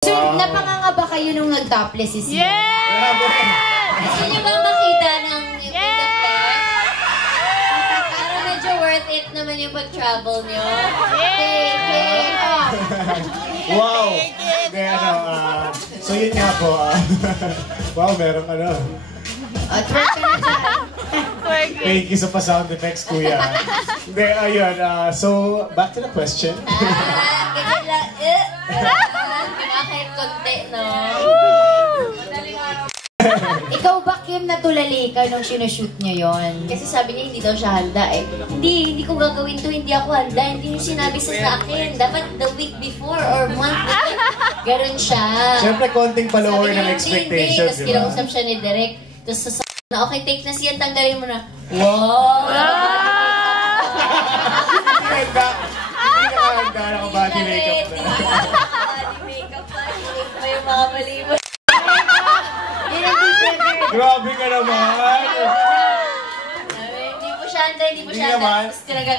So, napanganga ba kayo nung nag-topless si Sia? Yeah! Gusto niyo ba makita ng yung para medyo worth it naman yung pag-travel niyo? Wow! Hindi, so yun nga po. Wow, merong Twerk ka na dyan. Thank you sa pa-sound effects, kuya. Hindi, ayun. So, back to the question. Ganyan lang. Kahit konti, no? Ikaw ba, Kim, natulali ka nung sinushoot niyo yon? Kasi sabi niya, hindi daw siya handa eh. Hindi ko gagawin to, hindi ako handa. Hindi niyo sinabi sa akin. Dapat the week before or month before. Ganon siya. Siyempre, konting pa-lower ng expectations. Tapos kinausap siya ni Derek. Tapos sasabi na, okay, take na siya, tanggalin mo na. Wow! Handa. Hindi ka handa. Naka-body makeup na. Body makeup pa. Hindi pa yung mga malibot. Grabe ka naman! Hindi po siya handa, hindi po siya Hindi naman. handa. Tapos talaga,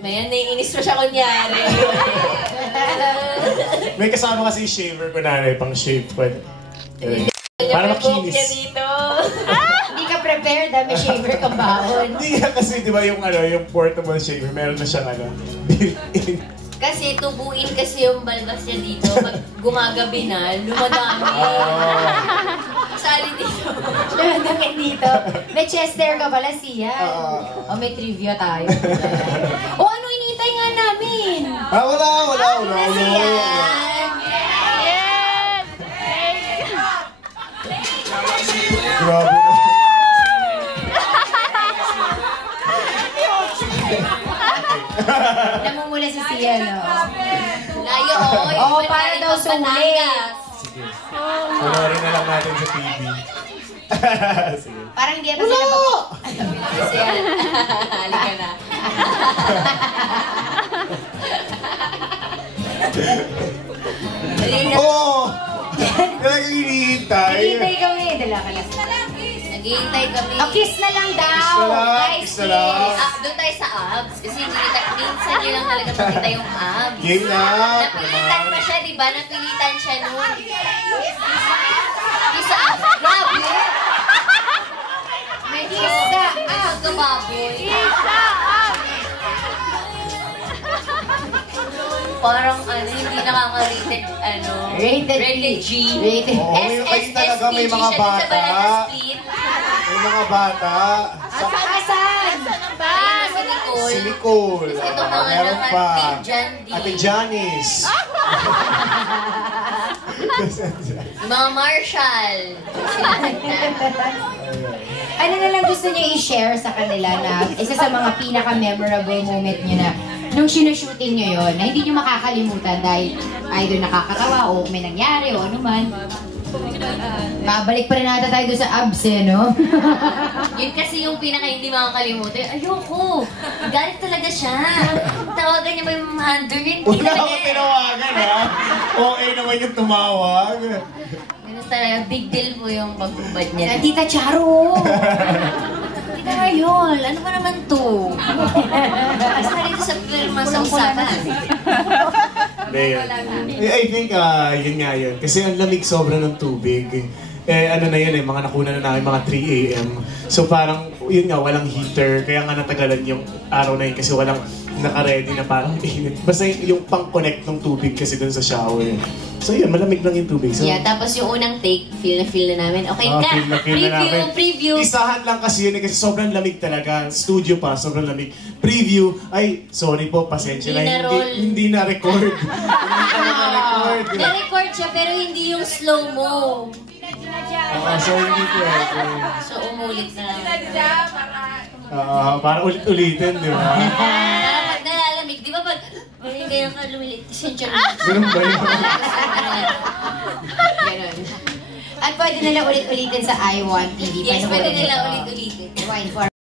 mayan, naiinis pa siya kunyari. May kasama kasi yung shaver ko na pang shave ko. Para makinis. Hindi ka prepared, may shaver kang baon. Hindi nga kasi, di ba, yung portable shaver, meron na siyang built-in. Kasi tubuin kasi yung balbas niya dito. Pag gumagabi na, lumadami. Sali dito. Lumadami dito. May chest hair ka pala, Sia. May trivia tayo. Ano inintay nga namin? Wala. Sia. Grabe. Namumula si Sia, no? Layo, Oo, para daw sulit. Sige. Panoorin na lang natin sa TV. Sige. Parang hindi ata sila Sia, halika na. Oo! Talagang hinihintay. Hinihintay kami. Dala ka lang. Naghihintay kami. Kiss na lang daw. Guys, Kiss na lang. Doon tayo sa abs. Kasi minsan nyo lang talaga makita yung abs. Game na. Napilitan pa siya, di ba? Napilitan siya nun. Kiss sa abs. Grabe! May kiss sa abs. Gababoy. Parang hindi nakaka-rated, rated G. Rated. Ay talaga may mga bata. May mga bata. Asan? Si Nicole. Ito mga Meron pa. Ate Janice. Mga Marshall. Sila na. Ano na lang gusto niyo i-share sa kanila na isa sa mga pinaka-memorable moment niyo na nung sinushooting niyo yon na hindi niyo makakalimutan dahil either nakakatawa o may nangyari o ano man. Babalik pa rin nata tayo doon sa abs no? Yun kasi yung pinaka-hindi makakalimutan. Ayoko! Galit talaga siya. Tawagan niya ba yung handler niya? Hindi Wala talaga. ako tinawagan ha. Okay naman yung tumawag. Ganun talaga, big deal po yung pagbubad niya. Tita Charo! Tita Mayol, ano ba naman to? Basta rin sa firma sa usapan. I think, yun nga yun. Kasi ang lamig sobra ng tubig. Ano na yun mga nakuna na namin mga 3 AM. So parang, yun nga, walang heater. Kaya nga natagalan yung araw na yun kasi walang naka-ready na parang init. Basta yung pang-connect ng tubig kasi dun sa shower. So yun, malamig lang yung tubig. So, Yeah, tapos yung unang take, feel na namin. Okay na, preview. Isahan lang kasi yun kasi sobrang lamig talaga. Studio pa, sobrang lamig. Preview, ay, sorry po, pasensya na. Hindi na-record. Na-record siya pero hindi yung slow-mo. So hindi ko So umulit na lang. para ulit-ulitin, di ba? Para pag nalalamig, di ba pag ganyan ka lumilit, sensya na. Ganun ba yun? Ganon. At pwede nila ulit-ulitin sa iWant TV. Yes, pwede nila ulit-ulitin.